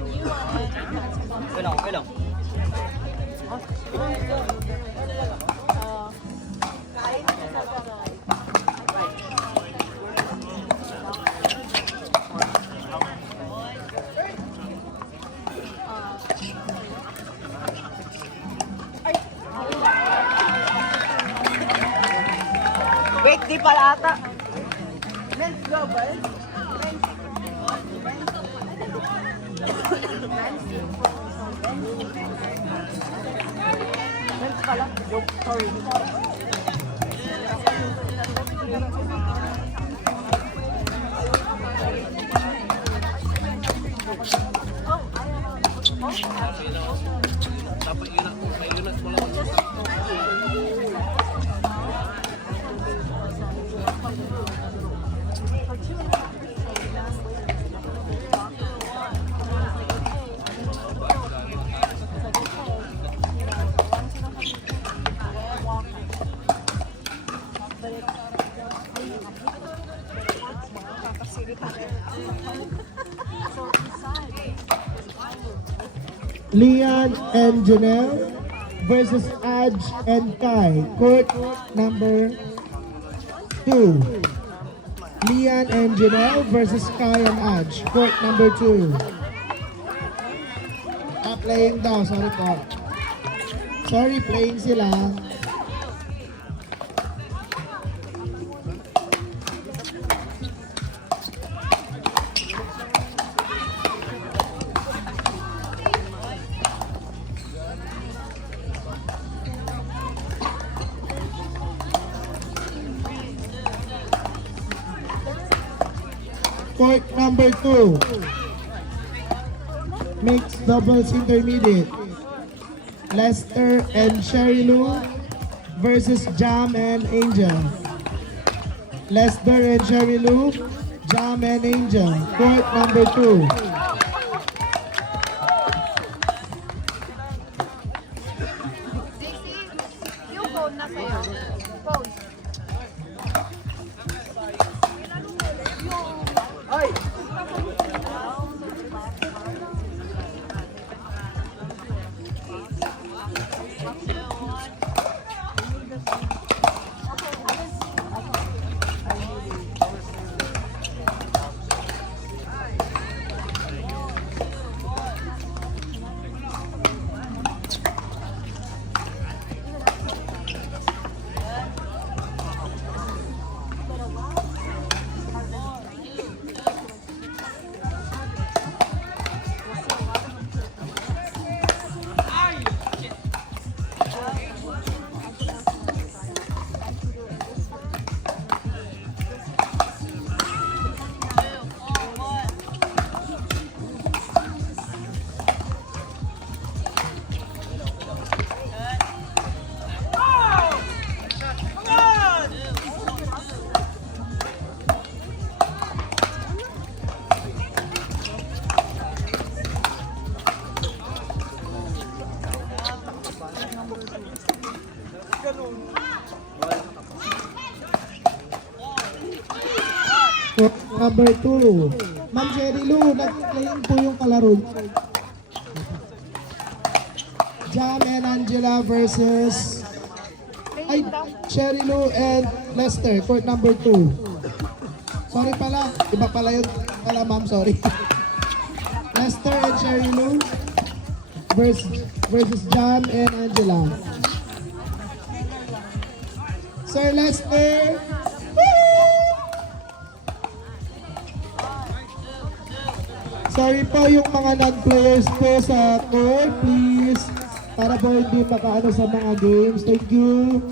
Okay lang, okay lang. Wait, di pala ata. Men's global. Men's pala. Joke, sorry. Lian and Janelle versus Aj and Kai. Court number 2. Lian and Janelle versus Kai and Aj. Court number 2. Playing daw. Sorry po. Sorry, playing sila. Court number 2. Mixed doubles intermediate. Lester and Sherry Lou versus Jam and Angel. Lester and Sherry Lou, Jam and Angel. Court number 2. Yung phone na sa'yo. Phone. Ay! Number 2. Ma'am Sherry Lou, nag-playing po yung kalaro. Jam and Angela versus Sherry Lou and Lester. Court number 2. Sorry pala, iba pala yun pala ma'am, sorry. Lester and Sherry Lou versus Jam and Angela. Sir Lester. Sorry po yung mga non-players po sa court, please. Para po hindi makaano sa mga games. Thank you.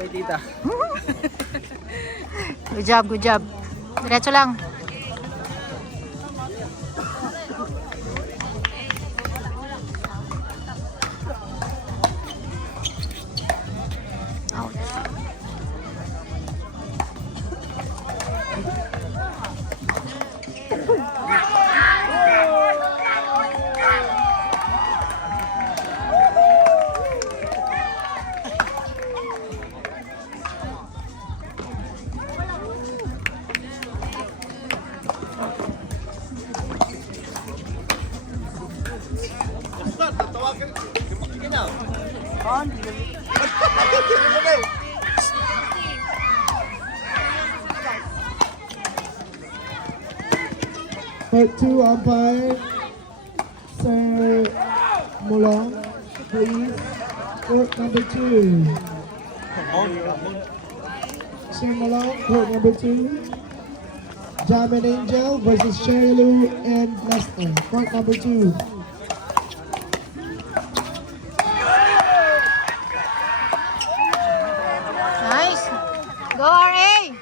kay tita. Good job, good job. Diretso lang. Part 2 umpire, Sir Mulong, please. Court number 2. Sir Mulong, court number 2. Jam and Angel versus Cherry Lou and Lester. Court number 2. Nice. Go, RA.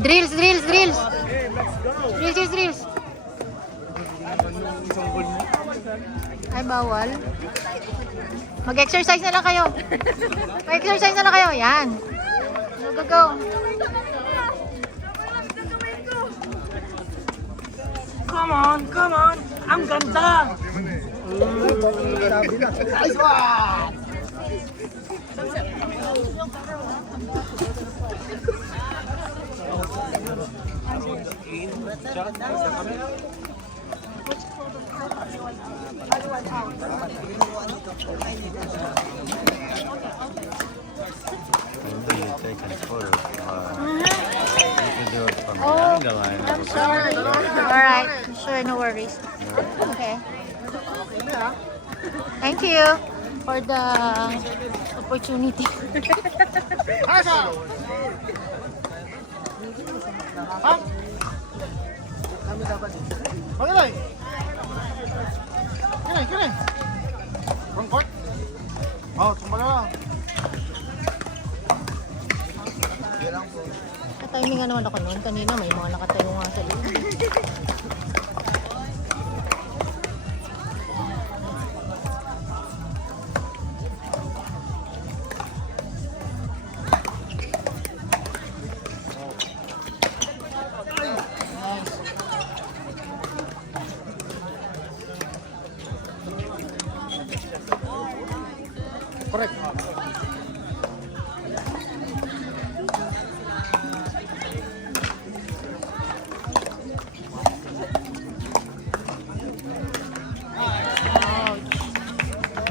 Drills, drills, drills. Drills, drills, drills. Ay, bawal. Mag-exercise na lang kayo. Mag-exercise na lang kayo. Yan. Go, go, go. Come on, come on. Ang ganda. Oh, I'm sorry. Alright. Sure, no worries. Okay. Thank you for the opportunity. Pagkakay! Kini, kini! Wrong court? Oh, tumba na lang. Timing nga naman ako noon. Kanina may mga nakatayo nga sa loob. Correct.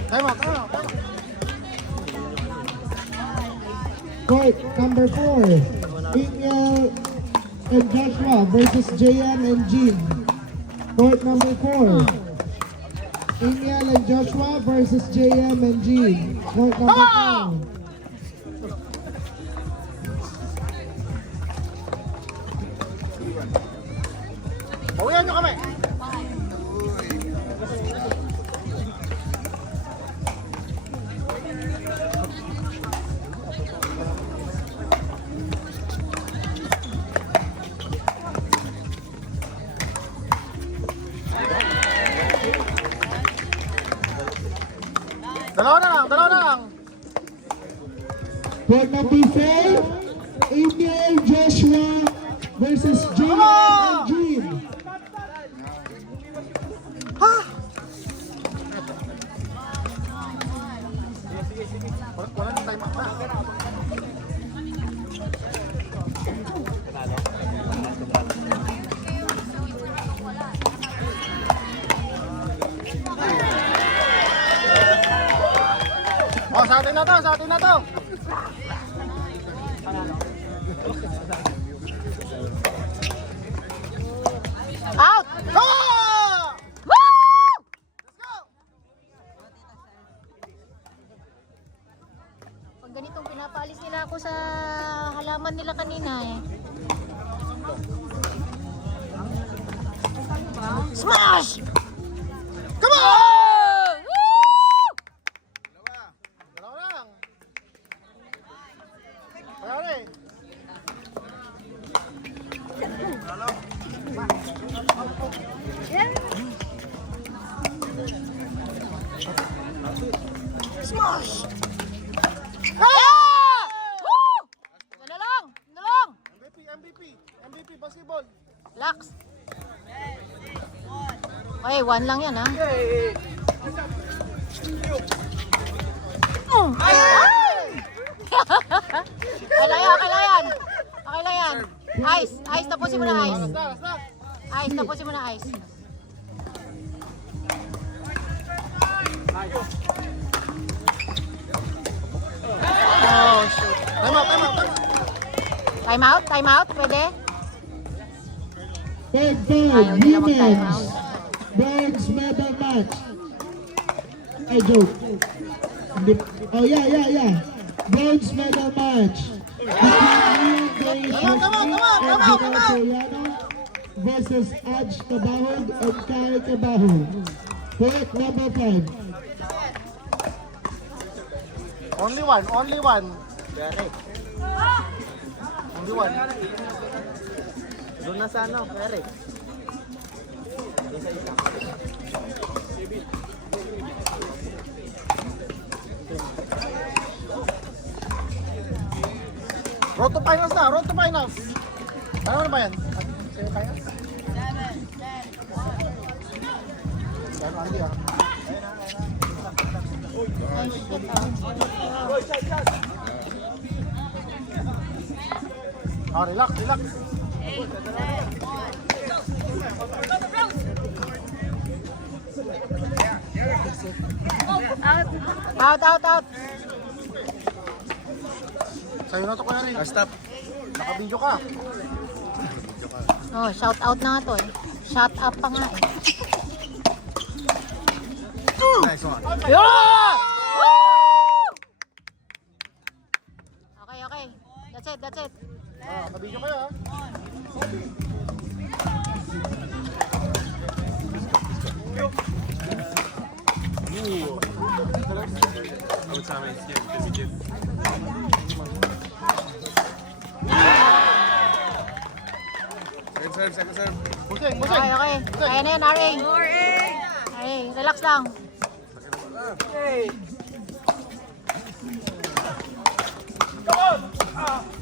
Time out, time out, time out. Court number 4. Daniel and Joshua versus JM and Jean. Court number 4. Daniel and Joshua versus JM and Jean. Court number 4. Bawian nyo kami! Dalawa na lang, dalawa na lang! Court number 4. Daniel Joshua versus JM and Jean. Wala nang time out na. Oh, sa atin na to, sa atin na to! Out! Go! Woo! Pag ganitong pinapaalis nila ako sa halaman nila kanina eh. Smash! Ah! Woo! Ano lang? Ano lang? MVP basketball. Relax. Okay, 1 lang yan ha. Ay! Okay lang yan, okay lang yan. Okay lang yan. Ice, ice, tapusin mo na ice. Ice, tapusin mo na ice. Oh, shoot. Time out, time out, pwede? Third Ayaw foul, nila mag-time out. women's bronze medal match. Ay, joke. Oh, yeah. Bronze medal match. Between Soriano versus Aj Cabahog and Kai Cabahog. Court number 5. Only one. Only one. Doon na sa ano, Eric. Road to finals na. Road to finals. Ano na ba yan? Sa'yo kaya? Yan, Andy ah. Ay, shit, oh. Ah, relax. Out. Sa'yo na to ko na rin. Stop. Naka-video ka. Oh, shout out na nga to eh. Shout up pa nga eh. Nice one. Yeah! Woo! Okay. That's it. Ah, naka-video kayo ah. Second serve. Busing. Okay. Kaya na yan, RA. RA, relax lang. Hey! Come on!